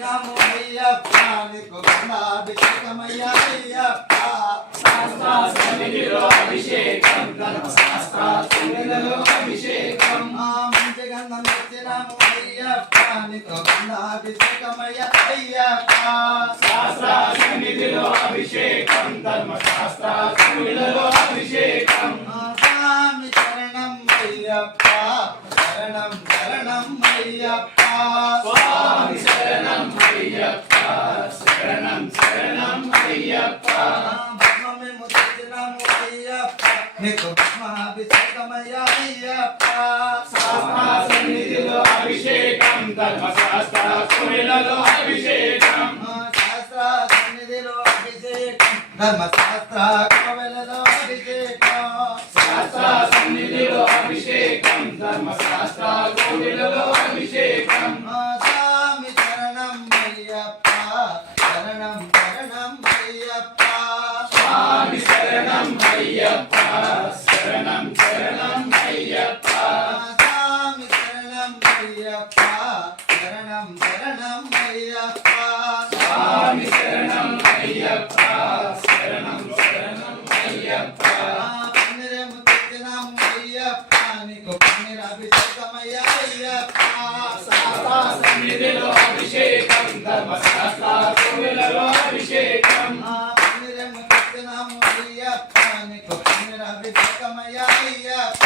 తెచ్చినాము అయ్యప్ప నీకు గంధాభిషేకమయ్య అయ్యప్ప శాస్త్ర సన్నిధిలో అభిషేకం ధర్మశాస్త్ర సన్నిధిలో అభిషేకం మంచి గంధం తెచ్చినాము అయ్యప్ప నీకు గంధాభిషేకమయ్య అయ్యప్ప శాస్త్ర సన్నిధిలో అభిషేకం ధర్మశాస్త్ర సన్నిధిలో అభిషేకం స్వామి శరణం అయ్యప్ప శరణం శరణం అయ్యప్ప స్వామి శరణం అయ్యప్ప శరణం శరణం అయ్యప్ప మేము తెచ్చినాము అయ్యప్ప నీకు భస్మాభిషేకమయ్య అయ్యప్ప శాస్త్ర సన్నిధిలో అభిషేకం ధర్మశాస్త్ర సన్నిధిలో అభిషేకం శాస్త్ర సన్నిధిలో అభిషేకం ధర్మశాస్త్ర కోవెలలో అభిషేకం శాస్త్ర సన్నిధిలో అభిషేకం ధర్మశాస్త్ర కోవిలలో అభిషేకం స్వామి శరణం అయ్యప్ప శరణం శరణం అయ్యప్ప స్వామి శరణం అయ్యప్ప శరణం శరణం అయ్యప్ప స్వామి శరణం అయ్యప్ప శరణం శరణం అయ్యప్ప స్వామి శరణం అయ్యప్ప శరణం శరణం అయ్యప్ప పన్నీరేము తెచ్చినాము అయ్యప్ప నీకు పన్నీరాభిషేకమయ్య అయ్యప్ప శాస్త్ర సన్నిధిలో అభిషేకం ధర్మశాస్త్ర కోవిలలో అభిషేకం పన్నీరేము తెచ్చినాము అయ్యప్ప నీకు పన్నీరాభిషేకమయ్య అయ్యప్ప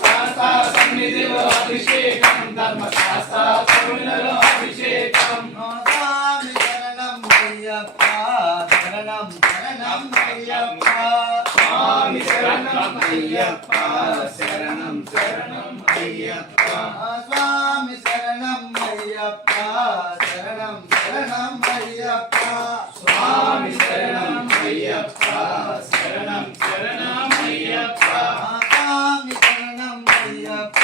శాస్త్ర సన్నిధిలో అభిషేకం ధర్మశాస్త్ర కోవిలలో అభిషేకం స్వామి శరణం అయ్యప్ప శరణం శరణం అయ్యప్ప స్వామి శరణం అయ్యప్ప శరణం శరణం అయ్యప్ప స్వామి శరణం అయ్యప్ప శరణం శరణం అయ్యప్ప స్వామి శరణం అయ్యప్ప శరణం శరణం అయ్యప్ప స్వామి శరణం అయ్యప్ప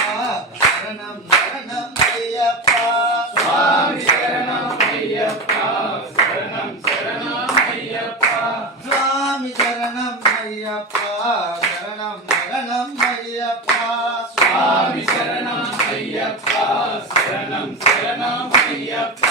శరణం శరణం అయ్యప్ప స్వామి శరణం అయ్యప్ప శరణం శరణం అయ్యప్ప స్వామి శరణం అయ్యప్ప శరణం శరణం అయ్యప్ప స్వామి శరణం అయ్యప్ప శరణం శరణం అయ్యప్ప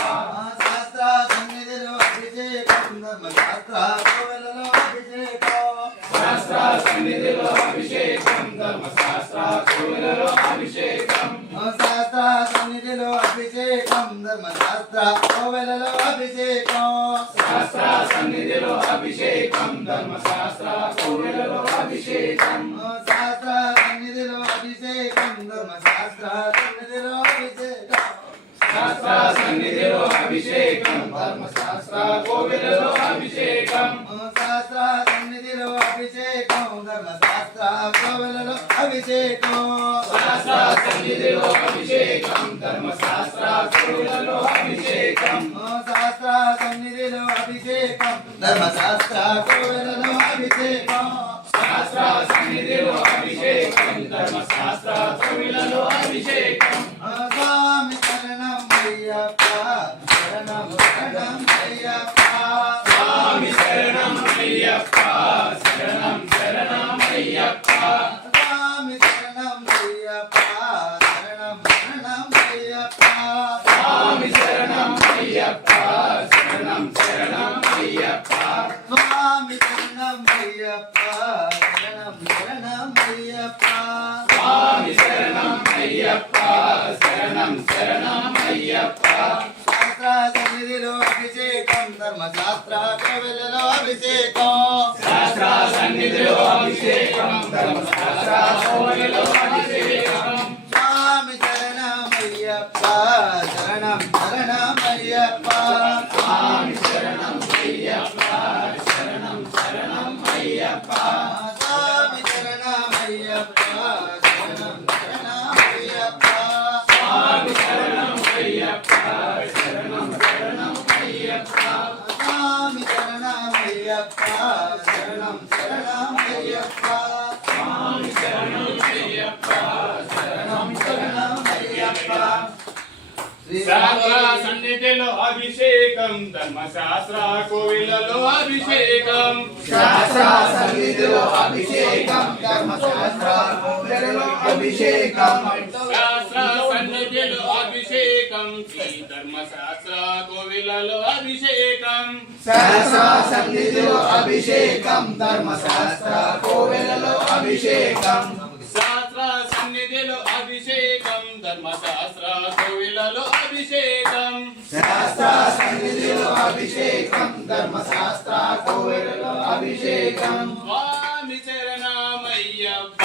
శాస్త్ర సన్నిధిలో అభిషేకం ధర్మశాస్త్ర కోవెలలో అభిషేకం శాస్త్ర సన్నిధిలో అభిషేకం ధర్మశాస్త్ర కోవిలలో అభిషేకం శాస్త్ర సన్నిధిలో అభిషేకం ధర్మశాస్త్ర కోవెలలో అభిషేకం శాస్త్ర సన్నిధిలో అభిషేకం ధర్మశాస్త్ర కోవిలలో అభిషేకం శాస్త్ర సన్నిధిలో అభిషేకం ధర్మశాస్త్ర సన్నిధిలో అభిషేకం శాస్త్ర సన్నిధిలో అభిషేకం ధర్మశాస్త్ర కోవిలలో అభిషేకం శాస్త్ర సన్నిధిలో అభిషేకం ధర్మశాస్త్ర కోవెలలో అభిషేకం శాస్త్ర సన్నిధిలో అభిషేకం ధర్మశాస్త్ర కోవిలలో అభిషేకం శాస్త్ర సన్నిధిలో అభిషేకం ధర్మశాస్త్ర కోవెలలో అభిషేకం శాస్త్ర సన్నిధిలో అభిషేకం ధర్మశాస్త్ర కోవిలలో అభిషేకం స్వామి శరణం అయ్యప్ప శరణం శరణం అయ్యప్ప స్వామి శరణం అయ్యప్ప శరణం శరణం అయ్యప్ప స్వామి శరణం అయ్యప్ప శరణం శరణం అయ్యప్ప స్వామి శరణం అయ్యప్ప శరణం శరణం అయ్యప్ప స్వామి శరణం అయ్యప్ప శరణం శరణం అయ్యప్ప స్వామి శరణం అయ్యప్ప శరణం శరణం అయ్యప్ప శాస్త్ర సన్నిధిలో అభిషేకం ధర్మశాస్త్ర కోవెలలో అభిషేకం శాస్త్ర సన్నిధిలో అభిషేకం ధర్మశాస్త్ర కోవిలలో అభిషేకం స్వామి శరణమయ్యప్ప శరణం శరణమయ్యప్ప స్వామి శరణం అయ్యప్ప శరణం శరణం అయ్యప్ప స్వామి శరణమయ్యప్ప శరణం శరణమయ్యప్ప స్వామి శరణం అయ్యప్ప శరణం శరణం అయ్యప్ప స్వామి శరణమయ్యప్ప శరణం శరణమయ్యప్ప స్వామి శరణం అయ్యప్ప శరణం శరణం అయ్యప్ప శాస్త్ర సన్నిధిలో అభిషేకం ధర్మశాస్త్ర కోవిలలో అభిషేకం శాస్త్ర సన్నిధిలో అభిషేకం ధర్మశాస్త్ర కోవెలలో అభిషేకం శాస్త్ర సన్నిధిలో అభిషేకం ఈ ధర్మశాస్త్ర కోవిలలో అభిషేకం సహస్ర సన్నిధిలో అభిషేకం ధర్మశాస్త్ర కోవెలలో అభిషేకం శాస్త్ర సన్నిధిలో అభిషేకం ధర్మశాస్త్ర కోవిలలో అభిషేకం శాస్త్ర సన్నిధిలో అభిషేకం ధర్మశాస్త్ర కోవెలలో అభిషేకం స్వామి శరణమయ్యప్ప